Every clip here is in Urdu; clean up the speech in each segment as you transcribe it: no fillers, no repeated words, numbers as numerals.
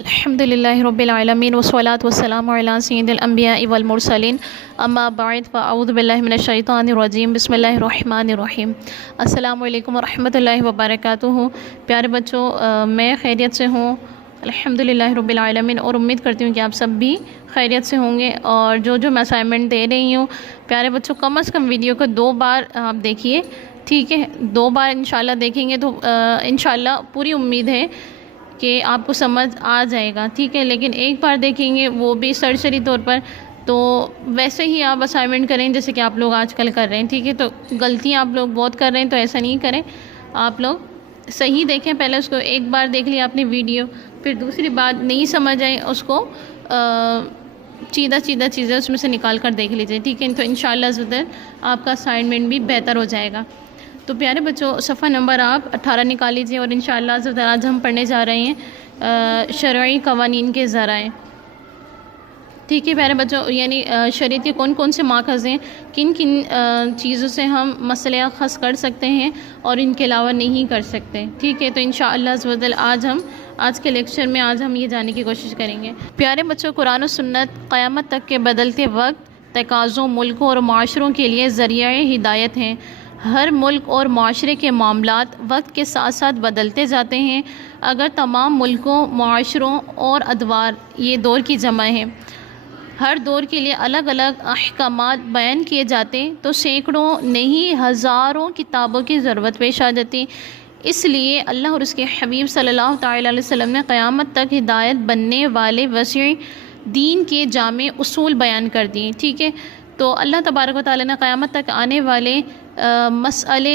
الحمد للہ رب العالمین والصلاة والسلام علی سید الانبیاء والمرسلین اما بعد فاعوذ باللہ من الشیطان الرجیم بسم اللہ الرحمن الرحیم۔ السلام علیکم ورحمۃ اللہ وبرکاتہ۔ پیارے بچوں، میں خیریت سے ہوں الحمد للہ رب العالمین، اور امید کرتی ہوں کہ آپ سب بھی خیریت سے ہوں گے۔ اور جو میں اسائنمنٹ دے رہی ہوں پیارے بچوں، کم از کم ویڈیو کو 2 بار آپ دیکھیے، ٹھیک ہے؟ 2 بار انشاءاللہ دیکھیں گے تو انشاءاللہ پوری امید ہے کہ آپ کو سمجھ آ جائے گا، ٹھیک ہے؟ لیکن ایک بار دیکھیں گے وہ بھی سرسری طور پر، تو ویسے ہی آپ اسائنمنٹ کریں جیسے کہ آپ لوگ آج کل کر رہے ہیں، ٹھیک ہے؟ تو غلطیاں آپ لوگ بہت کر رہے ہیں، تو ایسا نہیں کریں۔ آپ لوگ صحیح دیکھیں، پہلے اس کو ایک بار دیکھ لیا آپ نے ویڈیو، پھر دوسری بات نہیں سمجھ آئے اس کو چیدہ چیزیں اس میں سے نکال کر دیکھ لیجیے، ٹھیک ہے؟ تو انشاءاللہ زدر آپ کا اسائنمنٹ بھی بہتر ہو جائے گا۔ تو پیارے بچوں، صفحہ نمبر آپ 18 نکال لیجیے، اور انشاءاللہ زدر آج ہم پڑھنے جا رہے ہیں شرعی قوانین کے ذرائع، ٹھیک ہے پیارے بچوں؟ یعنی شریعت کے کون کون سے ماخذ ہیں، کن چیزوں سے ہم مسئلہ اخذ کر سکتے ہیں اور ان کے علاوہ نہیں کر سکتے، ٹھیک ہے؟ تو انشاءاللہ زدر آج کے لیکچر میں ہم یہ جاننے کی کوشش کریں گے۔ پیارے بچوں، قرآن و سنت قیامت تک کے بدلتے وقت، تقاضوں، ملکوں اور معاشروں کے لیے ذریعہ ہدایت ہیں۔ ہر ملک اور معاشرے کے معاملات وقت کے ساتھ ساتھ بدلتے جاتے ہیں۔ اگر تمام ملکوں، معاشروں اور ادوار، یہ دور کی جمع ہے، ہر دور کے لیے الگ الگ احکامات بیان کیے جاتے تو سینکڑوں نہیں ہزاروں کتابوں کی ضرورت پیش آ جاتی۔ اس لیے اللہ اور اس کے حبیب صلی اللہ تعالیٰ علیہ وسلم نے قیامت تک ہدایت بننے والے وسیع دین کے جامع اصول بیان کر دیے، ٹھیک ہے؟ تو اللہ تبارک و تعالیٰ نے قیامت تک آنے والے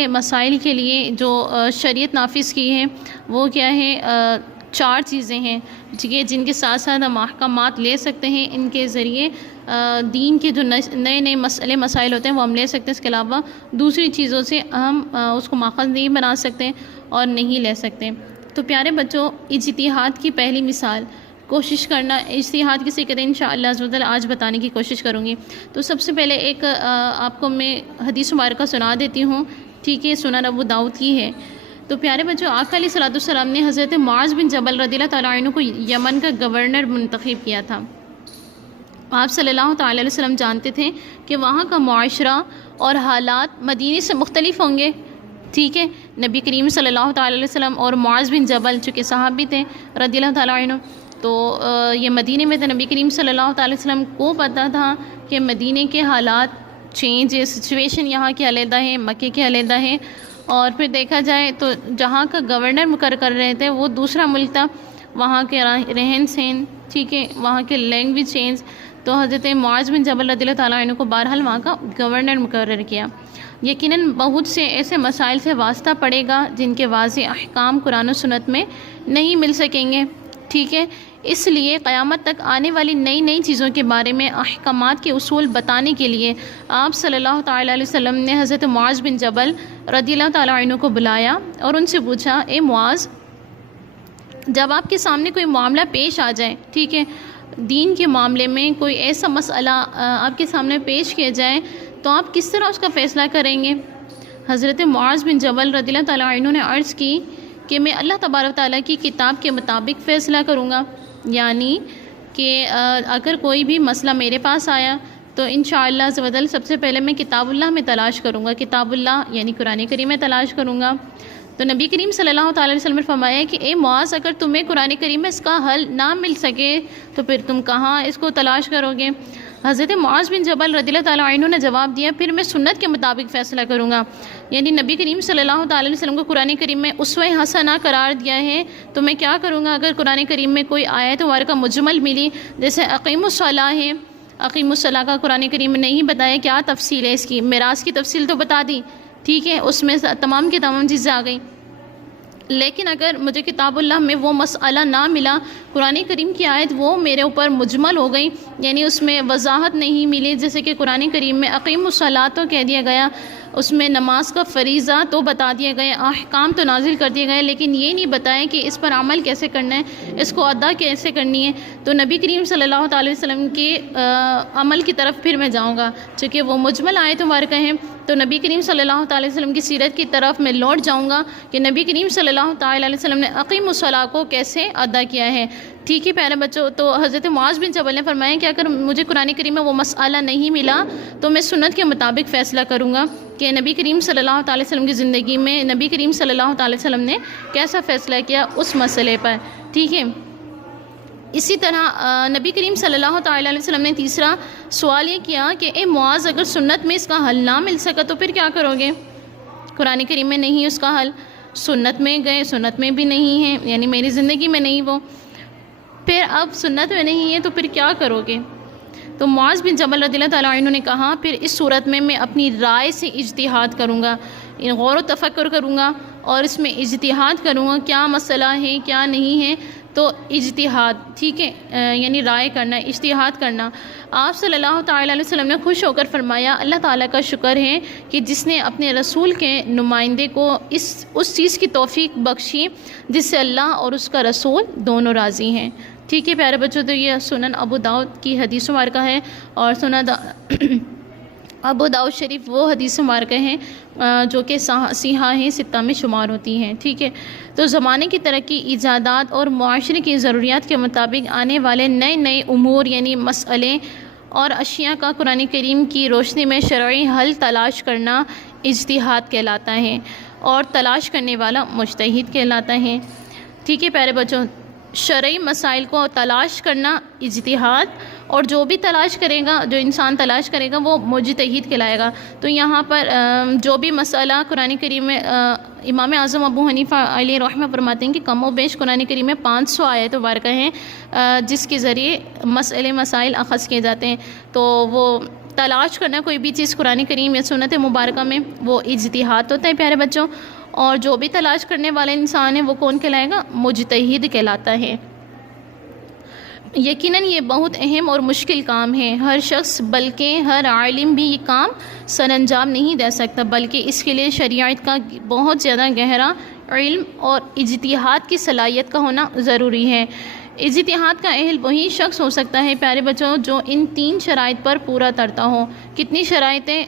مسائل کے لیے جو شریعت نافذ کی ہے وہ کیا ہے؟ 4 چیزیں ہیں، ٹھیک ہے؟ جن کے ساتھ ساتھ ہم احکامات لے سکتے ہیں، ان کے ذریعے دین کے جو نئے مسائل ہوتے ہیں وہ ہم لے سکتے ہیں۔ اس کے علاوہ دوسری چیزوں سے ہم اس کو ماخذ نہیں بنا سکتے اور نہیں لے سکتے۔ تو پیارے بچوں، اجتہاد کی پہلی مثال، کوشش کرنا، اجتہاد کسے کہتے ہیں انشاءاللہ عزوجل آج بتانے کی کوشش کروں گی۔ تو سب سے پہلے ایک آپ کو میں حدیث مبارکہ سنا دیتی ہوں، ٹھیک ہے؟ سنن ابو داؤد کی ہے۔ تو پیارے بچوں، آقا علیہ الصلوۃ والسلام نے حضرت معاذ بن جبل رضی اللہ تعالیٰ عنہ کو یمن کا گورنر منتخب کیا تھا۔ آپ صلی اللہ تعالیٰ علیہ وسلم جانتے تھے کہ وہاں کا معاشرہ اور حالات مدینے سے مختلف ہوں گے، ٹھیک ہے؟ نبی کریم صلی اللہ تعالیٰ علیہ وسلم اور معاذ بن جبل چونکہ صحابی تھے رضی اللہ تعالیٰ عنہ، تو یہ مدینے میں تھے۔ نبی کریم صلی اللہ تعالیٰ علیہ وسلم کو پتہ تھا کہ مدینے کے حالات چینج، سچویشن یہاں کے علیحدہ ہے، مکے کے علیحدہ ہے، اور پھر دیکھا جائے تو جہاں کا گورنر مقرر کر رہے تھے وہ دوسرا ملک تھا، وہاں کے رہن سہن، ٹھیک ہے؟ وہاں کے لینگویج چینج، تو حضرت معاذ بن جبل رضی اللہ تعالیٰ عنہ کو بہرحال وہاں کا گورنر مقرر کیا۔ یقیناً بہت سے ایسے مسائل سے واسطہ پڑے گا جن کے واضح احکام قرآن و سنت میں نہیں مل سکیں گے، ٹھیک ہے؟ اس لیے قیامت تک آنے والی نئی چیزوں کے بارے میں احکامات کے اصول بتانے کے لیے آپ صلی اللہ تعالیٰ علیہ وسلم نے حضرت معاذ بن جبل رضی اللہ تعالیٰ عنہ کو بلایا اور ان سے پوچھا، اے معاذ، جب آپ کے سامنے کوئی معاملہ پیش آ جائے، ٹھیک ہے؟ دین کے معاملے میں کوئی ایسا مسئلہ آپ کے سامنے پیش کیا جائے تو آپ کس طرح اس کا فیصلہ کریں گے؟ حضرت معاذ بن جبل رضی اللہ تعالیٰ عنہ نے عرض کی کہ میں اللہ تبارک تعالیٰ کی کتاب کے مطابق فیصلہ کروں گا، یعنی کہ اگر کوئی بھی مسئلہ میرے پاس آیا تو انشاءاللہ عز و جل سب سے پہلے میں کتاب اللہ میں تلاش کروں گا، کتاب اللہ یعنی قرآن کریم میں تلاش کروں گا۔ تو نبی کریم صلی اللہ تعالیٰ علیہ وسلم نے فرمایا کہ اے معاذ، اگر تمہیں قرآن کریم میں اس کا حل نہ مل سکے تو پھر تم کہاں اس کو تلاش کرو گے؟ حضرت معاذ بن جبل رضی اللہ تعالیٰ عنہ نے جواب دیا، پھر میں سنت کے مطابق فیصلہ کروں گا، یعنی نبی کریم صلی اللہ تعالیٰ علیہ وسلم کو قرآن کریم میں اسوہ حسنہ قرار دیا ہے، تو میں کیا کروں گا اگر قرآن کریم میں کوئی آیت مبارکہ مجمل ملی، جیسے اقیم الصلاۃ ہے، اقیم الصلاۃ کا قرآن کریم میں نہیں بتایا کیا تفصیل ہے اس کی، میراث کی تفصیل تو بتا دی، ٹھیک ہے؟ اس میں تمام کی تمام چیزیں آ گئیں، لیکن اگر مجھے کتاب اللہ میں وہ مسئلہ نہ ملا، قرآن کریم کی آیت وہ میرے اوپر مجمل ہو گئی، یعنی اس میں وضاحت نہیں ملی، جیسے کہ قرآن کریم میں اقیم الصلاۃ تو کہہ دیا گیا، اس میں نماز کا فریضہ تو بتا دیا گیا، احکام تو نازل کر دیے گئے، لیکن یہ نہیں بتایا کہ اس پر عمل کیسے کرنا ہے، اس کو ادا کیسے کرنی ہے۔ تو نبی کریم صلی اللہ تعالی وسلم کے عمل کی طرف پھر میں جاؤں گا، چونکہ وہ مجمل آیت مبارکہ ہیں، تو نبی کریم صلی اللہ تعالی وسلم کی سیرت کی طرف میں لوٹ جاؤں گا کہ نبی کریم صلی اللہ تعالی علیہ وسلم نے اقیم الصلاۃ کو کیسے ادا کیا ہے۔ ٹھیک ہے پیارے بچوں، تو حضرت معاذ بن جبل نے فرمایا کہ اگر مجھے قرآن کریم میں وہ مسئلہ نہیں ملا تو میں سنت کے مطابق فیصلہ کروں گا کہ نبی کریم صلی اللہ تعالی وسلم کی زندگی میں نبی کریم صلی اللہ تعالی وسلم نے کیسا فیصلہ کیا اس مسئلے پر، ٹھیک ہے۔ اسی طرح نبی کریم صلی اللہ تعالی علیہ وسلم نے تیسرا سوال یہ کیا کہ اے معاذ، اگر سنت میں اس کا حل نہ مل سکا تو پھر کیا کرو گے؟ قرآن کریم میں نہیں اس کا حل، سنت میں گئے، سنت میں بھی نہیں ہے، یعنی میری زندگی میں نہیں وہ، پھر اب سنت میں نہیں ہے تو پھر کیا کرو گے؟ تو معاذ بن جبل رضی اللہ تعالیٰ عنہ نے کہا پھر اس صورت میں اپنی رائے سے اجتہاد کروں گا، غور و تفکر کروں گا اور اس میں اجتہاد کروں گا کیا مسئلہ ہے کیا نہیں ہے، تو اجتہاد، ٹھیک ہے، یعنی رائے کرنا، اجتہاد کرنا۔ آپ صلی اللہ تعالیٰ علیہ وسلم نے خوش ہو کر فرمایا اللہ تعالیٰ کا شکر ہے کہ جس نے اپنے رسول کے نمائندے کو اس چیز کی توفیق بخشی جس سے اللہ اور اس کا رسول دونوں راضی ہیں، ٹھیک ہے پیارے بچوں۔ تو یہ سنن ابو داؤد کی حدیث مبارکہ ہے، اور سنن ابو داؤد شریف وہ حدیث مبارکہ ہیں جو کہ صحاح ستہ میں شمار ہوتی ہیں، ٹھیک ہے۔ تو زمانے کی ترقی، ایجادات اور معاشرے کی ضروریات کے مطابق آنے والے نئے نئے امور یعنی مسئلے اور اشیاء کا قرآن کریم کی روشنی میں شرعی حل تلاش کرنا اجتہاد کہلاتا ہے، اور تلاش کرنے والا مجتہد کہلاتا ہے، ٹھیک ہے پیارے بچوں۔ شرعی مسائل کو تلاش کرنا اجتہاد، اور جو بھی تلاش کرے گا، جو انسان تلاش کرے گا وہ مجتہد کہلائے گا۔ تو یہاں پر جو بھی مسئلہ قرآن کریم میں امام اعظم ابو حنیفہ علیہ رحمہ فرماتے ہیں کہ کم و بیش قرآن کریم میں 500 آیت مبارکہ ہیں جس کے ذریعے مسائل اخذ کیے جاتے ہیں، تو وہ تلاش کرنا کوئی بھی چیز قرآن کریم یا سنت مبارکہ میں وہ اجتہاد ہوتا ہے پیارے بچوں، اور جو بھی تلاش کرنے والا انسان ہے وہ کون کہلائے گا؟ مجتہد کہلاتا ہے۔ یقیناً یہ بہت اہم اور مشکل کام ہے، ہر شخص بلکہ ہر عالم بھی یہ کام سر انجام نہیں دے سکتا، بلکہ اس کے لیے شریعت کا بہت زیادہ گہرا علم اور اجتہاد کی صلاحیت کا ہونا ضروری ہے۔ اجتہاد کا اہل وہی شخص ہو سکتا ہے پیارے بچوں جو ان 3 شرائط پر پورا اترتا ہو۔ کتنی شرائطیں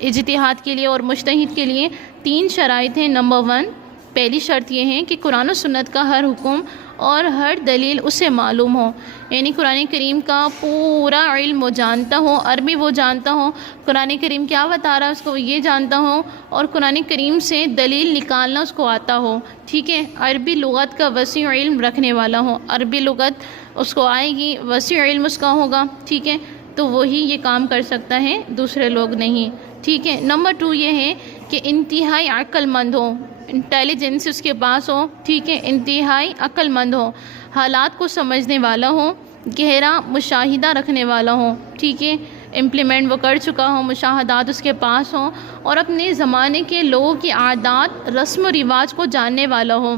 اجتہاد کے لیے اور مجتہد کے لیے؟ 3 شرائط ہیں۔ نمبر 1، پہلی شرط یہ ہے کہ قرآن و سنت کا ہر حکم اور ہر دلیل اسے معلوم ہو، یعنی قرآن کریم کا پورا علم وہ جانتا ہو، عربی وہ جانتا ہو، قرآن کریم کیا بتا رہا ہے اس کو یہ جانتا ہو، اور قرآن کریم سے دلیل نکالنا اس کو آتا ہو، ٹھیک ہے۔ عربی لغت کا وسیع علم رکھنے والا ہو، عربی لغت اس کو آئے گی، وسیع علم اس کا ہوگا، ٹھیک ہے، تو وہی یہ کام کر سکتا ہے، دوسرے لوگ نہیں، ٹھیک ہے۔ نمبر 2 یہ ہے کہ انتہائی عقل مند ہو، انٹیلیجنس اس کے پاس ہو، ٹھیک ہے، انتہائی عقل مند ہو، حالات کو سمجھنے والا ہو، گہرا مشاہدہ رکھنے والا ہو، ٹھیک ہے، امپلیمنٹ وہ کر چکا ہو، مشاہدات اس کے پاس ہوں، اور اپنے زمانے کے لوگوں کی عادات رسم و رواج کو جاننے والا ہو،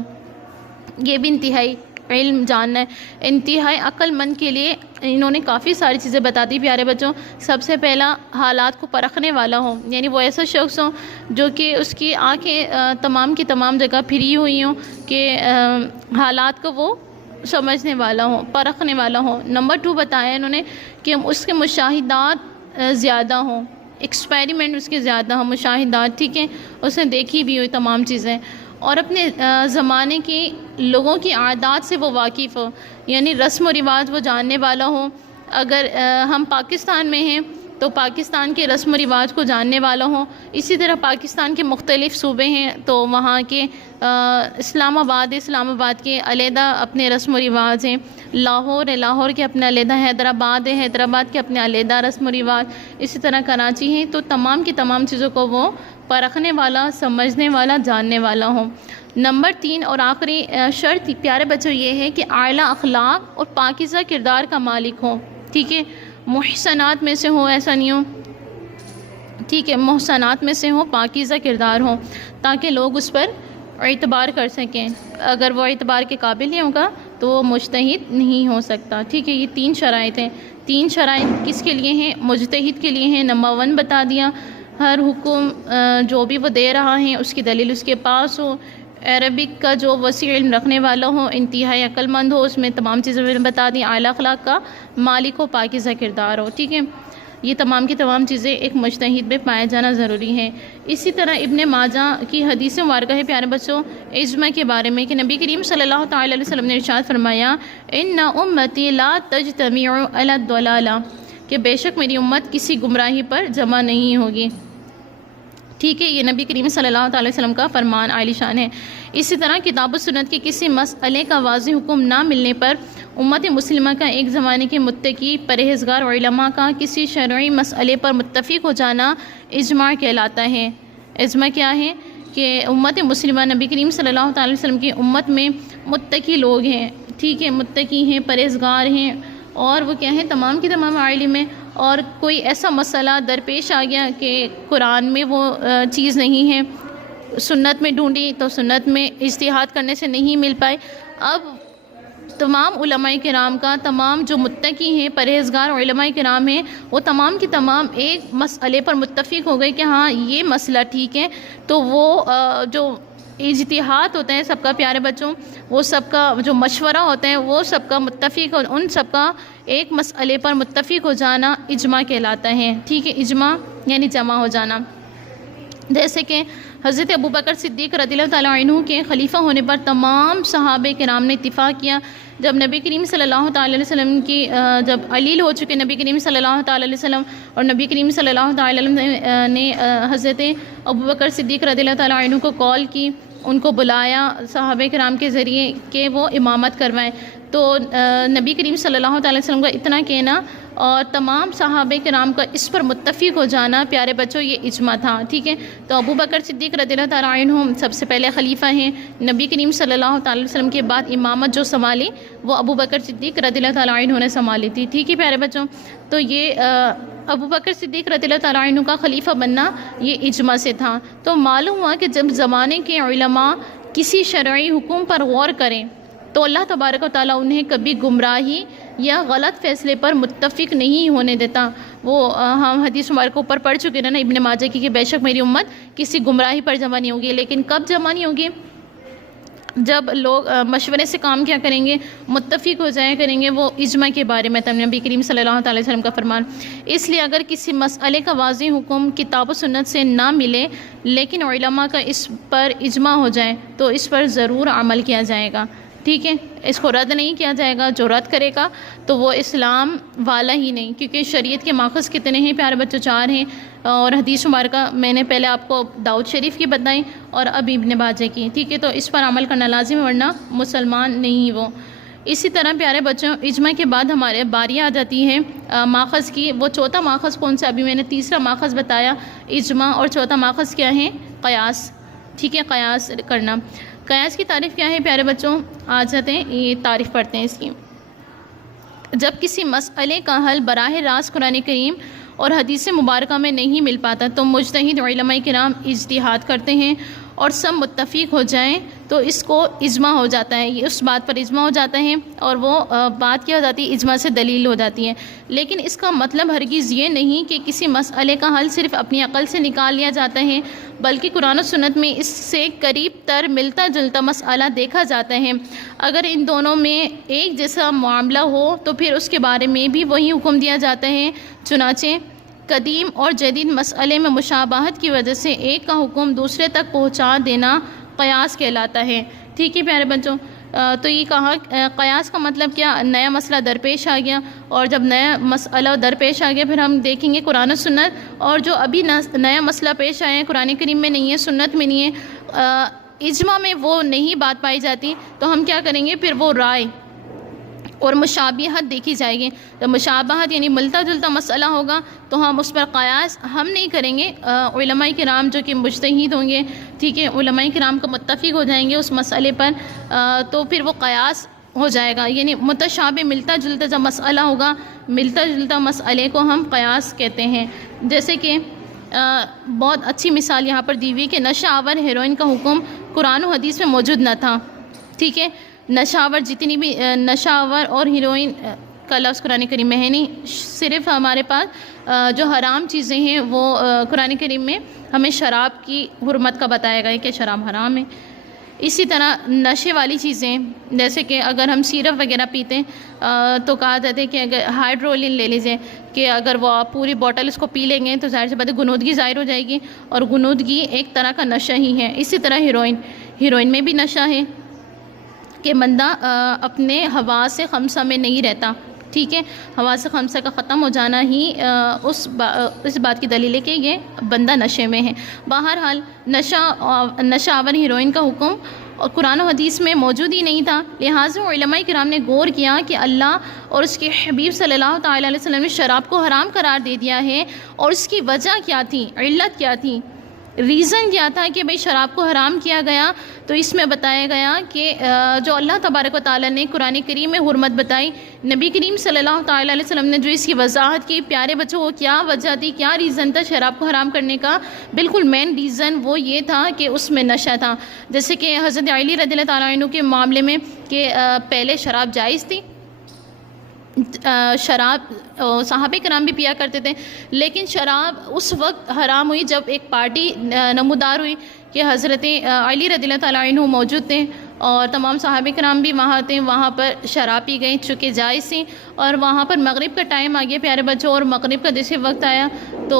یہ بھی انتہائی علم جاننا ہے۔ انتہائی عقل مند کے لیے انہوں نے کافی ساری چیزیں بتا دی پیارے بچوں۔ سب سے پہلا حالات کو پرکھنے والا ہو، یعنی وہ ایسا شخص ہو جو کہ اس کی آنکھیں تمام کی تمام جگہ پھری ہوئی ہوں کہ حالات کو وہ سمجھنے والا ہو، پرکھنے والا ہو۔ نمبر 2 بتایا انہوں نے کہ اس کے مشاہدات زیادہ ہوں، ایکسپیریمنٹ اس کے زیادہ ہوں، مشاہدات، ٹھیک ہے، اس نے دیکھی بھی ہوئی تمام چیزیں، اور اپنے زمانے کی لوگوں کی عادات سے وہ واقف ہو، یعنی رسم و رواج وہ جاننے والا ہو۔ اگر ہم پاکستان میں ہیں تو پاکستان کے رسم و رواج کو جاننے والا ہوں، اسی طرح پاکستان کے مختلف صوبے ہیں تو وہاں کے اسلام آباد کے علیحدہ اپنے رسم و رواج ہیں، لاہور ہے، لاہور کے اپنے علیحدہ، حیدرآباد ہے، حیدرآباد کے اپنے علیحدہ رسم و رواج، اسی طرح کراچی ہے، تو تمام کی تمام چیزوں کو وہ پرکھنے والا، سمجھنے والا، جاننے والا ہوں۔ نمبر 3 اور آخری شرط پیارے بچوں یہ ہے کہ اعلیٰ اخلاق اور پاکیزہ کردار کا مالک ہو، ٹھیک ہے، محسنات میں سے ہو، ایسا نہیں ہو، ٹھیک ہے، محسنات میں سے ہو، پاکیزہ کردار ہو، تاکہ لوگ اس پر اعتبار کر سکیں۔ اگر وہ اعتبار کے قابل نہیں ہوگا تو وہ مجتہد نہیں ہو سکتا، ٹھیک ہے۔ یہ 3 شرائط ہیں، 3 شرائط کس کے لیے ہیں؟ مجتہد کے لیے ہیں۔ نمبر 1 بتا دیا، ہر حکم جو بھی وہ دے رہا ہے اس کی دلیل اس کے پاس ہو، عربک کا جو وسیع علم رکھنے والا ہو، انتہائی عقل مند ہو، اس میں تمام چیزیں میں نے بتا دی، اعلیٰ اخلاق کا مالک ہو، پاکیزہ کردار ہو، ٹھیک ہے۔ یہ تمام کی تمام چیزیں ایک مجتہد میں پایا جانا ضروری ہے۔ اسی طرح ابن ماجہ کی حدیث مبارکہ ہے پیارے بچوں اجماع کے بارے میں کہ نبی کریم صلی اللہ تعالی علیہ وسلم نے ارشاد فرمایا ان امتی لا تجتمع علی الضلالہ، کہ بے شک میری امت کسی گمراہی پر جمع نہیں ہوگی۔ ٹھیک ہے، یہ نبی کریم صلی اللہ تعالی وسلم کا فرمان عالی شان ہے۔ اسی طرح کتاب و سنت کے کسی مسئلے کا واضح حکم نہ ملنے پر امت مسلمہ کا ایک زمانے کے متقی پرہیزگار علماء کا کسی شرعی مسئلے پر متفق ہو جانا اجماع کہلاتا ہے۔ اجماع کیا ہے کہ امت مسلمہ نبی کریم صلی اللہ تعالی وسلم کی امت میں متقی لوگ ہیں، ٹھیک ہے، متقی ہیں، پرہیزگار ہیں، اور وہ کیا ہیں، تمام کی تمام عالم ہیں، اور کوئی ایسا مسئلہ درپیش آ گیا کہ قرآن میں وہ چیز نہیں ہے، سنت میں ڈھونڈی تو سنت میں اجتہاد کرنے سے نہیں مل پائے۔ اب تمام علماء کرام کا، تمام جو متقی ہیں، پرہیزگار علماء کرام ہیں، وہ تمام کی تمام ایک مسئلے پر متفق ہو گئے کہ ہاں یہ مسئلہ ٹھیک ہے، تو وہ جو اجتہاد ہوتا ہے سب کا پیارے بچوں، وہ سب کا جو مشورہ ہوتا ہے وہ سب کا متفق ہو، ان سب کا ایک مسئلے پر متفق ہو جانا اجماع کہلاتا ہے۔ ٹھیک ہے، اجماع یعنی جمع ہو جانا۔ جیسے کہ حضرت ابوبکر صدیق رضی اللہ تعالیٰ عنہ کے خلیفہ ہونے پر تمام صحابہ کرام نے اتفاق کیا۔ جب نبی کریم صلی اللہ تعالی علیہ وسلم کی جب علیل ہو چکے نبی کریم صلی اللہ تعالی علیہ وسلم، اور نبی کریم صلی اللہ تعالی علیہ وسلم نے حضرت ابوبکر صدیق رضی اللہ تعالیٰ عنہ کو کال کی، ان کو بلایا صحابہ کرام کے ذریعے کہ وہ امامت کروائیں، تو نبی کریم صلی اللہ تعالی وسلم کا اتنا کہنا اور تمام صحابہ کرام کا اس پر متفق ہو جانا پیارے بچوں یہ اجماع تھا۔ ٹھیک ہے، تو ابوبکر صدیق رضی اللہ تعالیٰ عنہ سب سے پہلے خلیفہ ہیں، نبی کریم صلی اللہ تعالی وسلم کے بعد امامت جو سنبھالی وہ ابوبکر صدیق رضی اللہ تعالیٰ عنہ نے سنبھالی تھی۔ ٹھیک ہے پیارے بچوں، تو یہ ابوبکر صدیق رضی اللہ تعالیٰ عنہ کا خلیفہ بننا یہ اجماع سے تھا۔ تو معلوم ہوا کہ جب زمانے کے علماء کسی شرعی حکم پر غور کریں تو اللہ تبارک و تعالیٰ انہیں کبھی گمراہی یا غلط فیصلے پر متفق نہیں ہونے دیتا۔ وہ ہم حدیث مبارک کو اوپر پڑھ چکے ہیں نا ابن ماجہ کی کہ بے شک میری امت کسی گمراہی پر جمع نہیں ہوگی، لیکن کب جمع نہیں ہوگی؟ جب لوگ مشورے سے کام کیا کریں گے، متفق ہو جایا کریں گے وہ اجماع کے بارے میں نبی کریم صلی اللہ تعالی وسلم کا فرمان۔ اس لیے اگر کسی مسئلے کا واضح حکم کتاب و سنت سے نہ ملے لیکن علماء کا اس پر اجماع ہو جائے تو اس پر ضرور عمل کیا جائے گا۔ ٹھیک ہے، اس کو رد نہیں کیا جائے گا، جو رد کرے گا تو وہ اسلام والا ہی نہیں، کیونکہ شریعت کے ماخذ کتنے ہیں پیارے بچوں؟ 4 ہیں، اور حدیث مبارکہ میں نے پہلے آپ کو داؤد شریف کی بتائیں اور اب ابن ماجہ کی۔ ٹھیک ہے، تو اس پر عمل کرنا لازم ہے ورنہ مسلمان نہیں وہ۔ اسی طرح پیارے بچوں اجماع کے بعد ہمارے باری آ جاتی ہے ماخذ کی۔ وہ چوتھا ماخذ کون سا؟ ابھی میں نے تیسرا ماخذ بتایا اجماع، اور چوتھا ماخذ کیا ہے؟ قیاس۔ ٹھیک ہے، قیاس کرنا۔ قیاس کی تعریف کیا ہے پیارے بچوں؟ آ جاتے ہیں، یہ تعریف پڑھتے ہیں اس کی۔ جب کسی مسئلے کا حل براہ راست قرآن کریم اور حدیث مبارکہ میں نہیں مل پاتا تو مجتہد علماء کرام اجتہاد کرتے ہیں اور سب متفق ہو جائیں تو اس کو اجماع ہو جاتا ہے، یہ اس بات پر اجماع ہو جاتا ہے، اور وہ بات کیا ہو جاتی ہے؟ اجماع سے دلیل ہو جاتی ہے۔ لیکن اس کا مطلب ہرگز یہ نہیں کہ کسی مسئلے کا حل صرف اپنی عقل سے نکال لیا جاتا ہے، بلکہ قرآن و سنت میں اس سے قریب تر ملتا جلتا مسئلہ دیکھا جاتا ہے۔ اگر ان دونوں میں ایک جیسا معاملہ ہو تو پھر اس کے بارے میں بھی وہی حکم دیا جاتا ہے۔ چنانچہ قدیم اور جدید مسئلے میں مشابہت کی وجہ سے ایک کا حکم دوسرے تک پہنچا دینا قیاس کہلاتا ہے۔ ٹھیک ہے پیارے بچوں، تو یہ کہا قیاس کا مطلب کیا؟ نیا مسئلہ درپیش آ گیا، اور جب نیا مسئلہ درپیش آ گیا پھر ہم دیکھیں گے قرآن و سنت، اور جو ابھی نیا مسئلہ پیش آیا ہے قرآن کریم میں نہیں ہے، سنت میں نہیں ہے، اجماع میں وہ نہیں بات پائی جاتی، تو ہم کیا کریں گے؟ پھر وہ رائے اور مشابہت دیکھی جائے گی۔ تو مشابہت یعنی ملتا جلتا مسئلہ ہوگا تو ہم اس پر قیاس ہم نہیں کریں گے، علماء کرام جو کہ مجتہد ہوں گے، ٹھیک ہے، علماء کرام کو متفق ہو جائیں گے اس مسئلے پر، تو پھر وہ قیاس ہو جائے گا۔ یعنی متشابہ ملتا جلتا جب مسئلہ ہوگا، ملتا جلتا مسئلے کو ہم قیاس کہتے ہیں۔ جیسے کہ بہت اچھی مثال یہاں پر دی ہوئی کہ نشہ آور ہیروئن کا حکم قرآن و حدیث میں موجود نہ تھا۔ ٹھیک ہے، نشہ آور جتنی بھی نشہ آور اور ہیروئن کا لفظ قرآن کریم میں ہے نہیں، صرف ہمارے پاس جو حرام چیزیں ہیں وہ قرآن کریم میں ہمیں شراب کی حرمت کا بتایا گیا ہے کہ شراب حرام ہے۔ اسی طرح نشے والی چیزیں جیسے کہ اگر ہم سیرپ وغیرہ پیتے ہیں تو کہا جاتا ہے کہ اگر ہائیڈرولین لے لیجیے کہ اگر وہ آپ پوری بوٹل اس کو پی لیں گے تو ظاہر سی بات ہے غنودگی ظاہر ہو جائے گی، اور غنودگی ایک طرح کا نشہ ہی ہے۔ اسی طرح ہیروئن میں بھی نشہ ہے کہ بندہ اپنے حواس سے خمسہ میں نہیں رہتا، ٹھیک ہے، حواس خمسہ کا ختم ہو جانا ہی اس بات کی دلیل ہے کہ یہ بندہ نشے میں ہے۔ بہرحال نشہ آور ہیروئن کا حکم اور قرآن و حدیث میں موجود ہی نہیں تھا، لہٰذا علماء کرام نے غور کیا کہ اللہ اور اس کے حبیب صلی اللہ تعالیٰ علیہ وسلم نے شراب کو حرام قرار دے دیا ہے، اور اس کی وجہ کیا تھی، علت کیا تھی، ریزن کیا تھا کہ بھئی شراب کو حرام کیا گیا۔ تو اس میں بتایا گیا کہ جو اللہ تبارک و تعالیٰ نے قرآن کریم میں حرمت بتائی، نبی کریم صلی اللہ تعالیٰ علیہ وسلم نے جو اس کی وضاحت کی، پیارے بچوں کو کیا وجہ تھی، کیا ریزن تھا شراب کو حرام کرنے کا؟ بالکل مین ریزن وہ یہ تھا کہ اس میں نشہ تھا۔ جیسے کہ حضرت علی رضی اللہ تعالیٰ عنہ کے معاملے میں کہ پہلے شراب جائز تھی، شراب صحابہ کرام بھی پیا کرتے تھے، لیکن شراب اس وقت حرام ہوئی جب ایک پارٹی نمودار ہوئی کہ حضرت علی رضی اللہ تعالیٰ عنہ موجود تھے اور تمام صحابہ کرام بھی وہاں تھے، وہاں پر شراب پی گئی چونکہ جائز تھی، اور وہاں پر مغرب کا ٹائم آ گیا پیارے بچوں، اور مغرب کا جیسے وقت آیا تو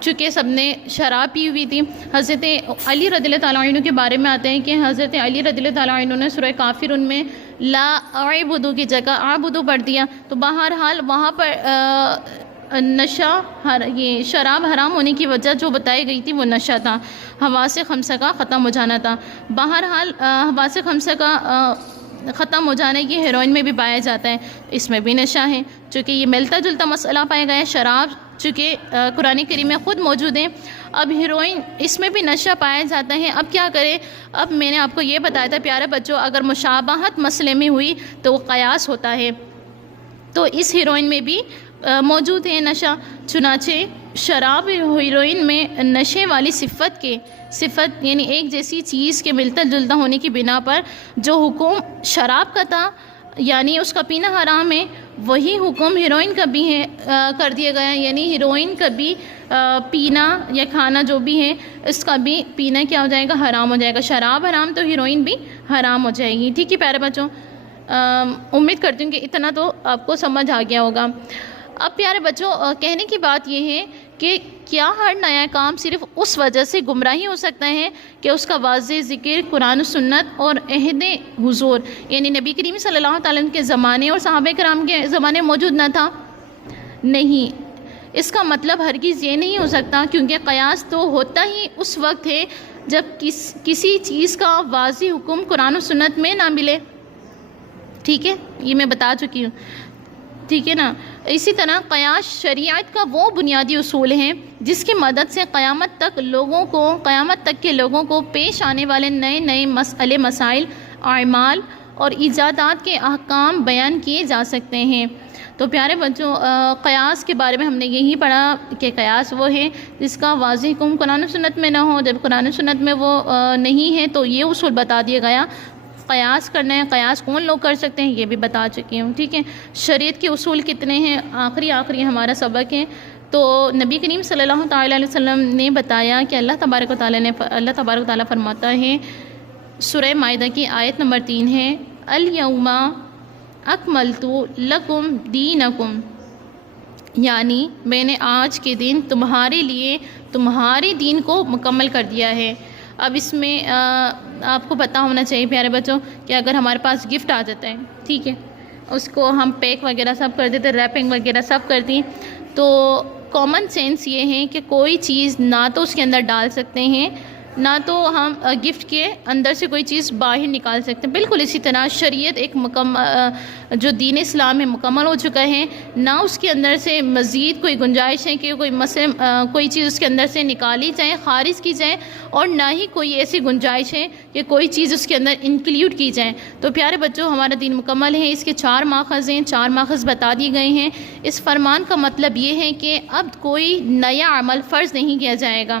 چونکہ سب نے شراب پی ہوئی تھی، حضرت علی رضی اللہ تعالیٰ عنہ کے بارے میں آتے ہیں کہ حضرت علی رضی اللہ تعالیٰ عنہ نے سورہ کافرون میں لا اعبدو کی جگہ اعبدو پڑھ دیا۔ تو بہرحال وہاں پر یہ شراب حرام ہونے کی وجہ جو بتائی گئی تھی وہ نشہ تھا، حواس خمسہ کا ختم ہو جانا تھا۔ بہرحال حواس خمسہ کا ختم ہو جانا یہ ہیروئن میں بھی پایا جاتا ہے، اس میں بھی نشہ ہے، چونکہ یہ ملتا جلتا مسئلہ پایا گیا ہے، شراب چونکہ قرآن کریم میں خود موجود ہیں، اب ہیروئن اس میں بھی نشہ پایا جاتا ہے۔ اب کیا کریں؟ اب میں نے آپ کو یہ بتایا تھا پیارے بچوں، اگر مشابہت مسئلے میں ہوئی تو وہ قیاس ہوتا ہے، تو اس ہیروئن میں بھی موجود ہے نشہ، چنانچہ شراب ہیروئن میں نشے والی صفت یعنی ایک جیسی چیز کے ملتا جلتا ہونے کی بنا پر جو حکم شراب کا تھا یعنی اس کا پینا حرام ہے، وہی حکم ہیروئن کا بھی ہے کر دیا گیا، یعنی ہیروئن کا بھی پینا یا کھانا جو بھی ہے اس کا بھی پینا کیا ہو جائے گا، حرام ہو جائے گا۔ شراب حرام تو ہیروئن بھی حرام ہو جائے گی، ٹھیک ہے پیارے بچوں؟ امید کرتی ہوں کہ اتنا تو آپ کو سمجھ آ گیا ہوگا۔ اب پیارے بچوں کہنے کی بات یہ ہے کہ کیا ہر نیا کام صرف اس وجہ سے گمراہی ہو سکتا ہے کہ اس کا واضح ذکر قرآن و سنت اور عہد حضور یعنی نبی کریم صلی اللہ تعالیٰ کے زمانے اور صحابہ کرام کے زمانے موجود نہ تھا؟ نہیں، اس کا مطلب ہرگز یہ نہیں ہو سکتا، کیونکہ قیاس تو ہوتا ہی اس وقت ہے جب کسی چیز کا واضح حکم قرآن و سنت میں نہ ملے، ٹھیک ہے، یہ میں بتا چکی ہوں، ٹھیک ہے نا؟ اسی طرح قیاس شریعت کا وہ بنیادی اصول ہیں جس کی مدد سے قیامت تک کے لوگوں کو پیش آنے والے نئے مسئلے، مسائل، اعمال اور ایجادات کے احکام بیان کیے جا سکتے ہیں۔ تو پیارے بچوں قیاس کے بارے میں ہم نے یہی پڑھا کہ قیاس وہ ہے جس کا واضح حکم قرآن و سنت میں نہ ہو، جب قرآن و سنت میں وہ نہیں ہے تو یہ اصول بتا دیا گیا۔ قیاس کرنا ہے، قیاس کون لوگ کر سکتے ہیں یہ بھی بتا چکی ہوں، ٹھیک ہے؟ شریعت کے اصول کتنے ہیں؟ آخری ہمارا سبق ہے۔ تو نبی کریم صلی اللہ تعالیٰ علیہ وسلم نے بتایا کہ اللہ تبارک و تعالیٰ فرماتا ہے، سورہ مائدہ کی آیت نمبر 3 ہے، الیوم اکملت لکم دینکم، یعنی میں نے آج کے دن تمہارے لیے تمہارے دین کو مکمل کر دیا ہے۔ اب اس میں آپ کو پتہ ہونا چاہیے پیارے بچوں کہ اگر ہمارے پاس گفٹ آ جاتا ہے، ٹھیک ہے، اس کو ہم پیک وغیرہ سب کر دیتے، ریپنگ وغیرہ سب کر دیں، تو کامن سینس یہ ہے کہ کوئی چیز نہ تو اس کے اندر ڈال سکتے ہیں، نہ تو ہم گفٹ کے اندر سے کوئی چیز باہر نکال سکتے ہیں۔ بالکل اسی طرح شریعت ایک جو دین اسلام ہے مکمل ہو چکا ہے، نہ اس کے اندر سے مزید کوئی گنجائش ہے کہ کوئی چیز اس کے اندر سے نکالی جائے، خارج کی جائے، اور نہ ہی کوئی ایسی گنجائش ہے کہ کوئی چیز اس کے اندر انکلیوڈ کی جائے۔ تو پیارے بچوں ہمارا دین مکمل ہے، اس کے 4 ماخذ ہیں، 4 ماخذ بتا دیے گئے ہیں۔ اس فرمان کا مطلب یہ ہے کہ اب کوئی نیا عمل فرض نہیں کیا جائے گا۔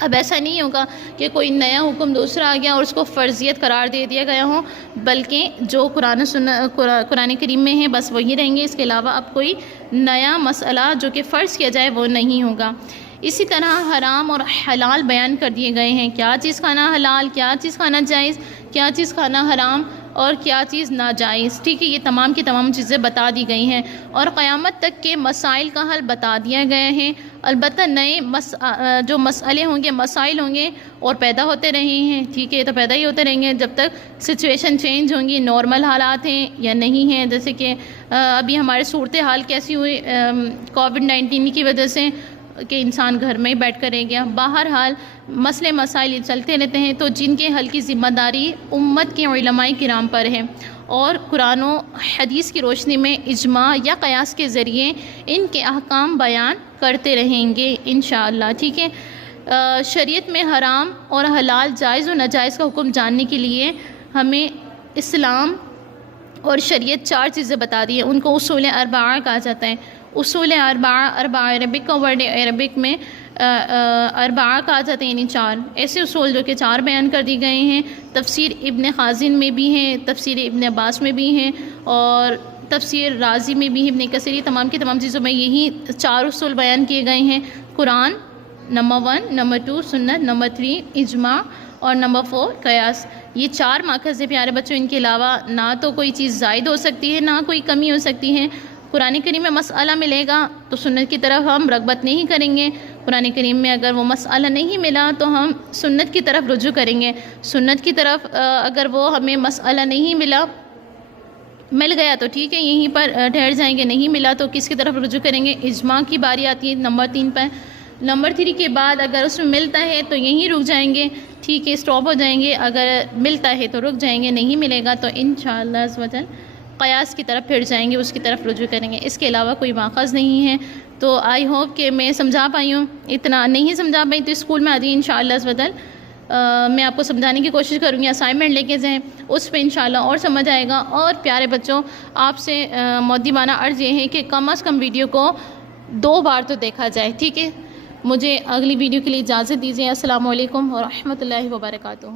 اب ایسا نہیں ہوگا کہ کوئی نیا حکم دوسرا آ گیا اور اس کو فرضیت قرار دے دیا گیا ہو، بلکہ جو قرآن کریم میں ہے بس وہی رہیں گے، اس کے علاوہ اب کوئی نیا مسئلہ جو کہ فرض کیا جائے وہ نہیں ہوگا۔ اسی طرح حرام اور حلال بیان کر دیے گئے ہیں، کیا چیز کھانا حلال، کیا چیز کھانا جائز، کیا چیز کھانا حرام اور کیا چیز ناجائز، ٹھیک ہے، یہ تمام کی تمام چیزیں بتا دی گئی ہیں، اور قیامت تک کے مسائل کا حل بتا دیا گیا ہے۔ البتہ نئے جو مسئلے ہوں گے، مسائل ہوں گے اور پیدا ہوتے رہے ہیں، ٹھیک ہے، یہ تو پیدا ہی ہوتے رہیں گے جب تک سچویشن چینج ہوں گی، نارمل حالات ہیں یا نہیں ہیں، جیسے کہ ابھی ہمارے صورتحال کیسی ہوئی کووڈ-19 کی وجہ سے کہ انسان گھر میں ہی بیٹھ کر رہ گیا۔ بہرحال مسئلے مسائل چلتے رہتے ہیں، تو جن کے حل کی ذمہ داری امت کے علماء کرام پر ہے، اور قرآن و حدیث کی روشنی میں اجماع یا قیاس کے ذریعے ان کے احکام بیان کرتے رہیں گے انشاءاللہ، ٹھیک ہے۔ شریعت میں حرام اور حلال، جائز و ناجائز کا حکم جاننے کے لیے ہمیں اسلام اور شریعت 4 چیزیں بتا دی ہیں، ان کو اصول اربعہ کہا جاتا ہے۔ اصول اربعہ عربک کا ورڈ عربک میں اربعہ کہا جاتے ہیں، یعنی 4 ایسے اصول جو کہ 4 بیان کر دی گئے ہیں، تفسیر ابن خازن میں بھی ہیں، تفسیر ابن عباس میں بھی ہیں، اور تفسیر رازی میں بھی ہے، ابن کثیر، تمام کی تمام چیزوں میں یہی 4 اصول بیان کیے گئے ہیں۔ قرآن نمبر 1، نمبر 2 سنت، نمبر 3 اجماع، اور نمبر 4 قیاس۔ یہ 4 ماخذ ہیں پیارے بچوں، ان کے علاوہ نہ تو کوئی چیز زائد ہو سکتی ہے، نہ کوئی کمی ہو سکتی ہے۔ قرآن کریم میں مسئلہ ملے گا تو سنت کی طرف ہم رغبت نہیں کریں گے، قرآن کریم میں اگر وہ مسئلہ نہیں ملا تو ہم سنت کی طرف رجوع کریں گے، سنت کی طرف اگر وہ ہمیں مسئلہ نہیں مل گیا تو ٹھیک ہے، یہیں پر ٹھہر جائیں گے، نہیں ملا تو کس کی طرف رجوع کریں گے؟ اجماع کی باری آتی ہے نمبر 3 پر۔ نمبر 3 کے بعد اگر اس میں ملتا ہے تو یہیں رک جائیں گے، ٹھیک ہے، اسٹاپ ہو جائیں گے، اگر ملتا ہے تو رک جائیں گے، نہیں ملے گا تو انشاءاللہ عز و جل قیاس کی طرف پھر جائیں گے، اس کی طرف رجوع کریں گے، اس کے علاوہ کوئی ماخذ نہیں ہے۔ تو آئی ہوپ کہ میں سمجھا پائی ہوں، اتنا نہیں سمجھا پائی تو اسکول میں آتی انشاءاللہ عز و جل میں آپ کو سمجھانے کی کوشش کروں گی، اسائنمنٹ لے کے جائیں، اس پہ انشاءاللہ اور سمجھ آئے گا۔ اور پیارے بچوں، آپ سے مؤدبانہ عرض یہ ہے کہ کم از کم ویڈیو کو 2 بار تو دیکھا جائے، ٹھیک ہے۔ مجھے اگلی ویڈیو کے لیے اجازت دیجیے۔ السلام علیکم ورحمۃ اللہ وبرکاتہ۔